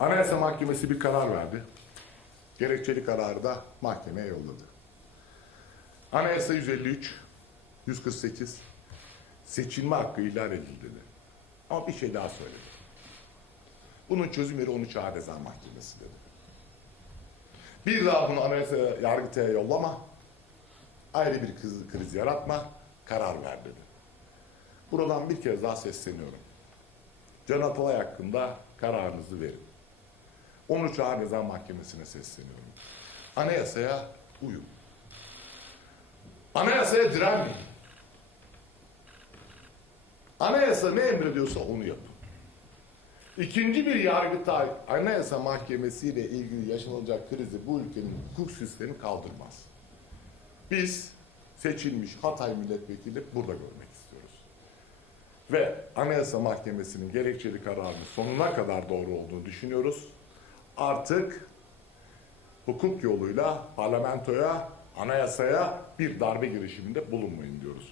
Anayasa Mahkemesi bir karar verdi. Gerekçeli kararı da mahkemeye yolladı. Anayasa 153, 148 seçilme hakkı ihlal edildi dedi. Ama bir şey daha söyledi. Bunun çözüm yeri 13 Ağır Ceza Mahkemesi dedi. Bir daha bunu Anayasa Yargıtay'a yollama, ayrı bir kriz, kriz yaratma, karar ver dedi. Buradan bir kez daha sesleniyorum. Can Atalay hakkında kararınızı verin. 13 Ağır Ceza Mahkemesi'ne sesleniyorum. Anayasaya uyun. Anayasaya direnmeyin. Anayasa ne emrediyorsa onu yapın. İkinci bir yargıtay Anayasa Mahkemesi ile ilgili yaşanılacak krizi bu ülkenin hukuk sistemi kaldırmaz. Biz seçilmiş Hatay milletvekili burada görmek istiyoruz. Ve Anayasa Mahkemesi'nin gerekçeli kararının sonuna kadar doğru olduğunu düşünüyoruz. Artık hukuk yoluyla parlamentoya, anayasaya bir darbe girişiminde bulunmayın diyoruz.